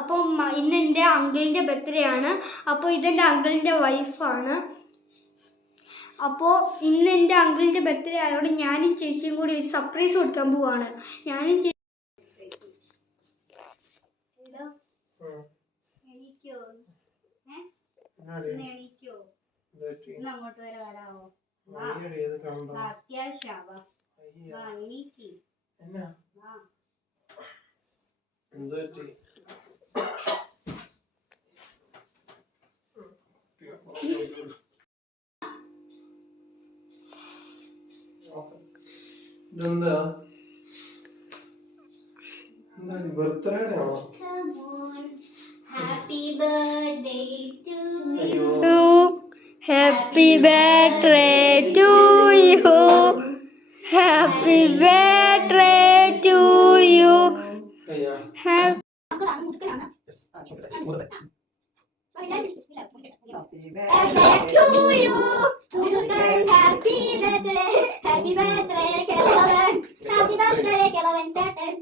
അപ്പോൾ ഇന്ന് എൻ്റെ അങ്കിളിൻ്റെ ബർത്ത്ഡേ ആണ്. അപ്പോൾ ഇതെൻ്റെ അങ്കിളിൻ്റെ വൈഫാണ്. അപ്പോൾ ഇന്ന് എൻ്റെ അങ്കിളിൻ്റെ ബർത്ത്ഡേ ആയതുകൊണ്ട് ഞാനും ചേച്ചിയും കൂടി ഒരു സർപ്രൈസ് കൊടുക്കാൻ പോവാണ്. ഞാനും അങ്ങോട്ട് വരെ വരാവോ? അത്യാവശ്യമാവാ. ബർത്ത്ഡേ ആണോ? Happy birthday to you. Happy birthday to you. Happy birthday to you. Happy birthday. Happy birthday Kelavan. Happy birthday Kelavan ചേട്ടൻ.